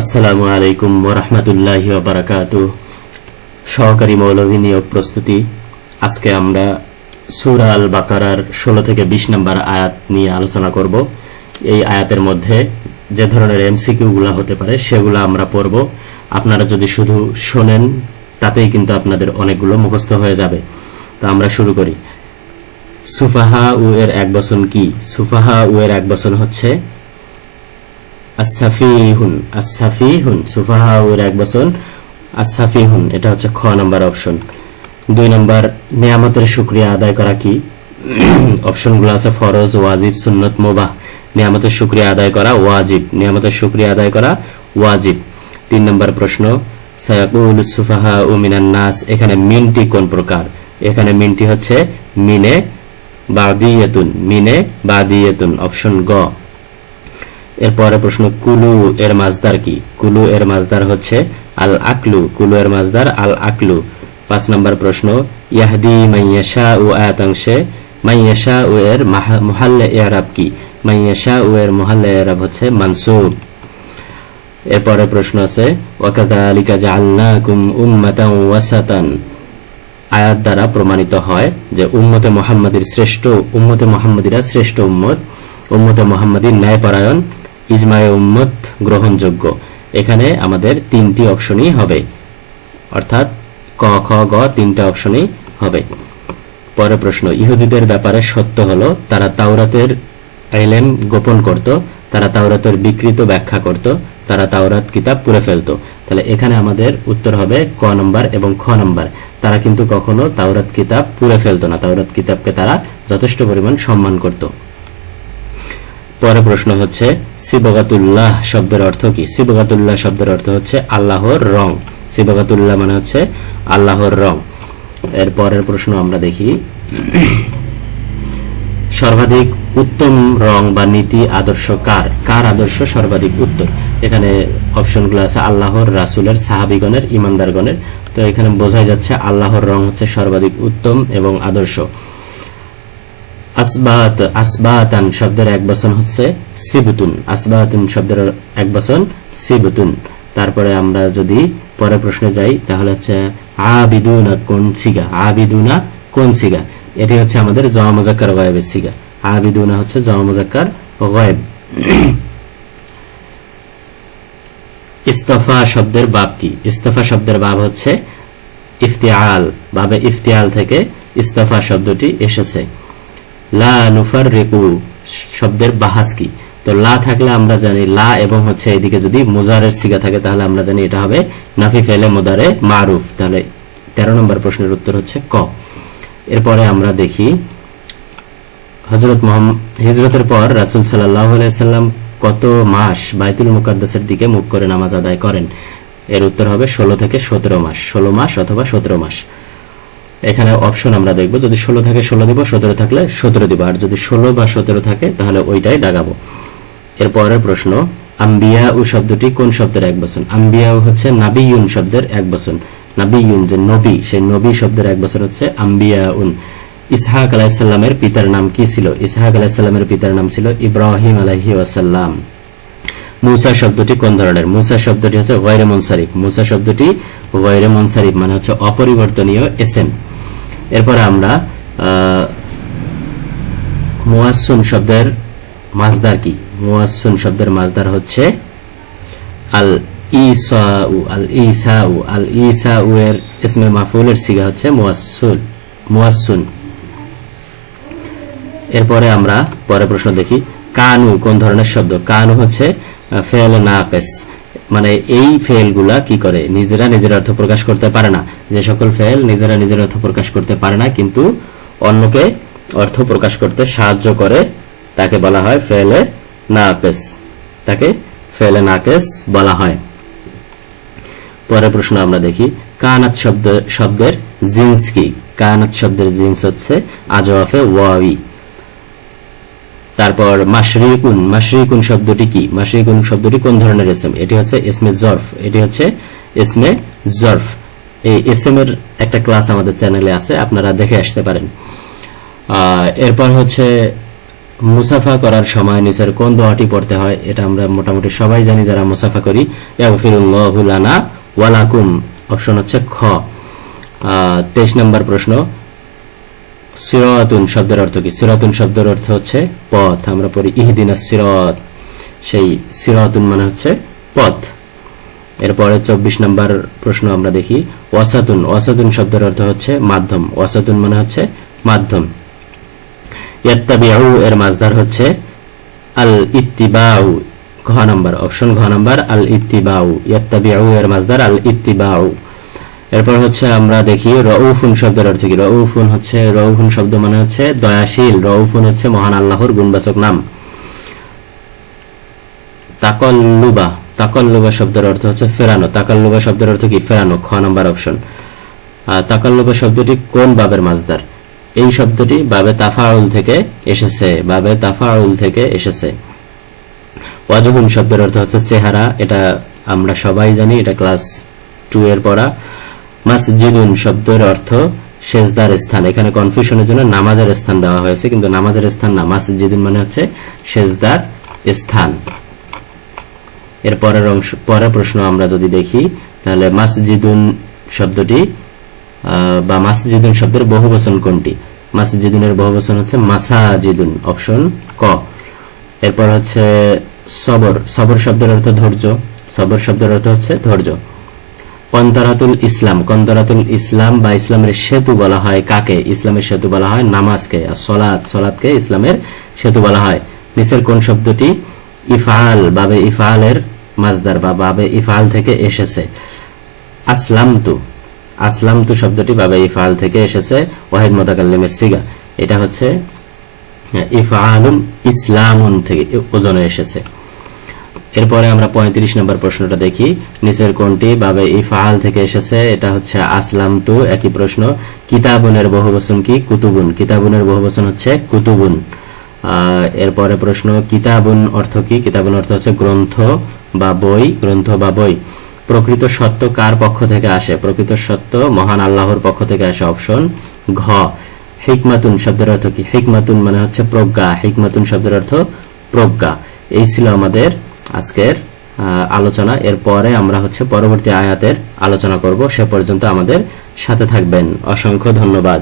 আসসালামু আলাইকুম ওয়া রাহমাতুল্লাহি ওয়া বারাকাতুহু। সহকারী মৌলভী নিয়োগ প্রস্তুতি। আজকে আমরা সূরা আল বাকারার 16 থেকে 20 নম্বর আয়াত নিয়ে আলোচনা করব। এই আয়াতের মধ্যে যে ধরনের এমসিকিউ গুলা হতে পারে সেগুলো আমরা পড়ব। আপনারা যদি শুধু শোনেন তাতেই কিন্তু আপনাদের অনেকগুলো মুখস্থ হয়ে যাবে। তো আমরা শুরু করি। সুফাহা উ এর এক বচন কি? সুফাহা উ এর এক বচন হচ্ছে আসসাফিহুন। আসসাফিহুন সুফাহা এর এক বচন আসসাফিহুন, এটা হচ্ছে খ নাম্বার অপশন। 2 নম্বর, নিয়ামতের শুকরিয়া আদায় করা কি? অপশনগুলো আছে ফরজ, ওয়াজিব, সুন্নত, মুবাহ। নিয়ামতের শুকরিয়া আদায় করা ওয়াজিব, নিয়ামতের শুকরিয়া আদায় করা ওয়াজিব। 3 নম্বর প্রশ্ন, সায়াকুলু সুফাহা উ মিনান নাস, এখানে মিনটি কোন প্রকার? এখানে মিনটি হচ্ছে মিনে বাদিয়াতুন, মিনে বাদিয়াতুন, অপশন গ। এরপরে প্রশ্ন, কুলু এর মাজদার কি? কুলু এর মাজদার হচ্ছে আল আকলু, কুলু এর মাজদার আল আকলু। 5 নম্বর প্রশ্ন, ইয়াহদি মাইয়াশা ও আয়াতাংশে মাইয়াশা ও এর মুহাল্লে ইরাব কি? মাইয়াশা ও এর মুহাল্লে ইরাব হচ্ছে মানসুব। এরপরে প্রশ্ন আছে ওয়াকাযালিকা জাআলনাকুম উম্মাতান ওয়াসাতান, আয়াত দ্বারা প্রমাণিত হয় যে উম্মতে মুহাম্মাদীর শ্রেষ্ঠ, উম্মতে মুহাম্মাদীরা শ্রেষ্ঠ উম্মত, উম্মতে মুহাম্মাদী ন্যায়পরায়ণ, ইজমায়ে উম্মত গ্রহণযোগ্য। এখানে আমাদের 3টি অপশনই হবে, অর্থাৎ ক, খ, গ 3টা অপশনই হবে। পরের প্রশ্ন, ইহুদিদের ব্যাপারে সত্য হলো তারা তাওরাতের ইলম গোপন করত, তারা তাওরাতের বিকৃত ব্যাখ্যা করত, তারা তাওরাত কিতাব পুড়ে ফেলত। তাহলে এখানে আমাদের উত্তর হবে ক নম্বর এবং খ নম্বর। তারা কিন্তু কখনো তাওরাত কিতাব পুড়ে ফেলত না, তাওরাত কিতাবকে তারা যথেষ্ট পরিমাণ সম্মান করত। পরের প্রশ্ন হচ্ছে সিবগাতুল্লাহ শব্দের অর্থ কি? সিবগাতুল্লাহ শব্দের অর্থ হচ্ছে আল্লাহর রং। সিবগাতুল্লাহ মানে হচ্ছে আল্লাহর রং। এর পরের প্রশ্ন আমরা দেখি, সর্বাধিক উত্তম রং বা নীতি আদর্শ কার? কার আদর্শ সর্বাধিক উত্তম? এখানে অপশনগুলো আছে আল্লাহর, রাসূলের, সাহাবীগণের, ইমানদারগণের। তো এখানে বোঝাই যাচ্ছে আল্লাহর রং হচ্ছে সর্বাধিক উত্তম এবং আদর্শ। আসবাত, আসবাতান শব্দের এক বচন হচ্ছে সিবতুন, আসবাতুন শব্দের এক বচন সিবতুন। তারপরে আমরা যদি পরের প্রশ্নে যাই তাহলে হচ্ছে আবিদুনা কোন সিগা? আবিদুনা কোন সিগা? এটি হচ্ছে আমাদের জমা মুজাক্কার গায়েবের সিগা। আবিদুনা হচ্ছে জমা মুজাক্কার গায়েব। ইস্তফা শব্দের বাব কি? ইস্তফা শব্দের বাব হচ্ছে ইফতিআল, বাবে ইফতিআল থেকে ইস্তফা শব্দটি এসেছে। লা নুফাররিকু শব্দের বাহাস কি? তো লা থাকলে আমরা জানি লা, এবং হচ্ছে এদিকে যদি মুজারের সিগা থাকে তাহলে আমরা জানি এটা হবে নাফি ফেলে মুদারে মারুফ। তাহলে 13 নম্বর প্রশ্নের উত্তর হচ্ছে ক। এরপরে আমরা দেখি হিজরতের পর রাসূল সাল্লাল্লাহু আলাইহি সাল্লাম কত মাস বাইতুল মুকাদ্দাসের দিকে মুখ করে নামাজ আদায় করেন? এর উত্তর হবে 16 থেকে 17 মাস, 16 মাস অথবা 17 মাস। এখানে অপশন আমরা দেখব, যদি 16 থাকে 16 দিব, 17 থাকলে 17 দিব, আর যদি 16 বা 17 থাকে তাহলে ওইটাই দাগাবো। এর পরের প্রশ্ন, আম্বিয়া ও শব্দটি কোন শব্দের এক বচন? আম্বিয়া হচ্ছে নাবিয়ুন শব্দের এক বচন। নাবিয়ুন যে নবী, সেই নবী শব্দের এক বচন হচ্ছে আম্বিয়াউন। ইসহাক আলাইহিস সালামের পিতার নাম কি ছিল? ইসহাক আলাইহিস সালামের পিতার নাম ছিল ইব্রাহিম আলাইহি ওয়াসাল্লাম। মুসা শব্দটি কোন ধরনের? মুসা শব্দটি হচ্ছে গয়রে মুনসারিফ। মুসা শব্দটি গয়রে মুনসারিফ মানে হচ্ছে অপরিবর্তনীয় এসেম। এরপরে আমরা মুয়াসসুন শব্দের মাজদার কি? মুয়াসসুন শব্দের মাজদার হচ্ছে আল ইসাউ। আল ইসাউ, আল ইসাউ এর ইসমে মাফউলের সিগা হচ্ছে মুয়াসসুল, মুয়াসসুন। এরপরে আমরা পরের প্রশ্ন দেখি, কানু কোন ধরনের শব্দ? কানু হচ্ছে ফেল নাকিস, মানে এই ফেলগুলা কি করে? নিজেরা নিজের অর্থ প্রকাশ করতে পারে না। যে সকল ফেল নিজেরা নিজের অর্থ প্রকাশ করতে পারে না কিন্তু অন্যকে অর্থ প্রকাশ করতে সাহায্য করে তাকে বলা হয় ফেলে নাকিস, তাকে ফেলে নাকিস বলা হয়। পরের প্রশ্ন আমরা দেখি, কানাত শব্দের জিন্স কি? কানাত শব্দের জিন্স হচ্ছে আজওয়াফে ওয়াবি। তারপর মাশরিকুন, মাশরিকুন শব্দটি কি? মাশরিকুন শব্দটি কোন ধরনের ইসম? এটি হচ্ছে ইসমে জরফ, এটি হচ্ছে ইসমে জরফ। এই ইসমের একটা ক্লাস আমাদের চ্যানেলে আছে, আপনারা দেখে আসতে পারেন। এরপর হচ্ছে মুসাফা করার সময় নিচের কোন দোয়াটি পড়তে হয়? এটা আমরা মোটামুটি সবাই জানি যারা মুসাফা করি। ইয়াগফিরুল্লাহু লানা ওয়া লাকুম, অপশন হচ্ছে খ। 23 নম্বর প্রশ্ন, সিরাতুন শব্দের অর্থ কি? সিরাতুন শব্দের অর্থ হচ্ছে পথ। আমরা পড়ি ইহদিনাস সিরাত, সেই সিরাতুন মানে হচ্ছে পথ। এরপরে 24 নম্বর প্রশ্ন আমরা দেখি, ওয়াসাতুন। ওয়াসাতুন শব্দের অর্থ হচ্ছে মাধ্যম। ওয়াসাতুন মানে হচ্ছে মাধ্যম। ইয়াত্তাবিউ এর মাজদার হচ্ছে আল ইত্তিবাউ, ঘ নাম্বার, অপশন ঘ নাম্বার, আল ইত্তিবাউ। ইয়াত্তাবিউ এর মাজদার আল ইত্তিবাউ। এরপর হচ্ছে আমরা দেখি রউফুন শব্দের অর্থ কি? রউফুন হচ্ছে, রউফুন শব্দ মানে হচ্ছে দয়াশীল। রউফুন হচ্ছে মহান আল্লাহর গুণবাচক নাম। তাকাল্লুবা, তাকাল্লুবা শব্দের অর্থ হচ্ছে ফেরানো। তাকাল্লুবা শব্দের অর্থ কি? ফেরানো, খ নাম্বার অপশন। তাকাল্লুবা শব্দটি কোন বাবের মাজদার? এই শব্দটি বাবে তাফাউল থেকে এসেছে, বাবে তাফাউল থেকে এসেছে। ওয়াজহুন শব্দের অর্থ হচ্ছে চেহারা, এটা আমরা সবাই জানি, এটা ক্লাস 2 এর পড়া। মাসজিদুন শব্দের অর্থ সেজদার স্থান। এখানে কনফিউশনের জন্য নামাজের স্থান দেওয়া হয়েছে, কিন্তু নামাজের স্থান না, মাসজিদুন মানে হচ্ছে সেজদার স্থান। এর পরের প্রশ্ন আমরা যদি দেখি, তাহলে মাসজিদুন শব্দটি বা মাসজিদুন শব্দের বহুবচন কোনটি? মাসজিদুনের বহুবচন হচ্ছে মাসাজিদুন, অপশন ক। এরপর হচ্ছে সবর। সবর শব্দের অর্থ ধৈর্য। সবর শব্দের অর্থ হচ্ছে ধৈর্য। কন্তরাতুল ইসলাম। কন্তরাতুল ইসলাম বা ইসলামের সেতু বলা হয় কাকে? ইসলামের সেতু বলা হয় নামাজকে। আর সলাত, সলাতকে ইসলামের সেতু বলা হয়। নিচের কোন শব্দটি ইফআল, বাবে ইফআলের মাজদার বা বাবে ইফআল থেকে এসেছে? আসলামতু। আসলামতু শব্দটি বাবে ইফআল থেকে এসেছে, ওয়াহিদ মুতাকাল্লিমের সিগা। এটা হচ্ছে ইফআলুন ইসলামুন থেকে ওজনে এসেছে। এরপরে আমরা 35 নম্বর প্রশ্নটা দেখি, নিচের কোনটি বাবে ইফআল থেকে এসেছে? এটা হচ্ছে আসলামতু। একই প্রশ্ন, কিতাবুনের বহুবচন কি? কুতুবুন। কিতাবুনের বহুবচন হচ্ছে কুতুবুন। এরপরে প্রশ্ন, কিতাবুন অর্থ কি? কিতাবুন অর্থ হচ্ছে গ্রন্থ বা বই, গ্রন্থ বা বই। প্রকৃত সত্য কার পক্ষ থেকে আসে? প্রকৃত সত্য মহান আল্লাহর পক্ষ থেকে আসে, অপশন ঘ। হিকমাতুন শব্দের অর্থ কি? হিকমাতুন মানে হচ্ছে প্রজ্ঞা। হিকমাতুন শব্দের অর্থ প্রজ্ঞা। এই ছিল আমাদের আজকের আলোচনা। এরপরে আমরা হচ্ছে পরবর্তী আয়াতের আলোচনা করব। সে পর্যন্ত আমাদের সাথে থাকবেন। অসংখ্য ধন্যবাদ।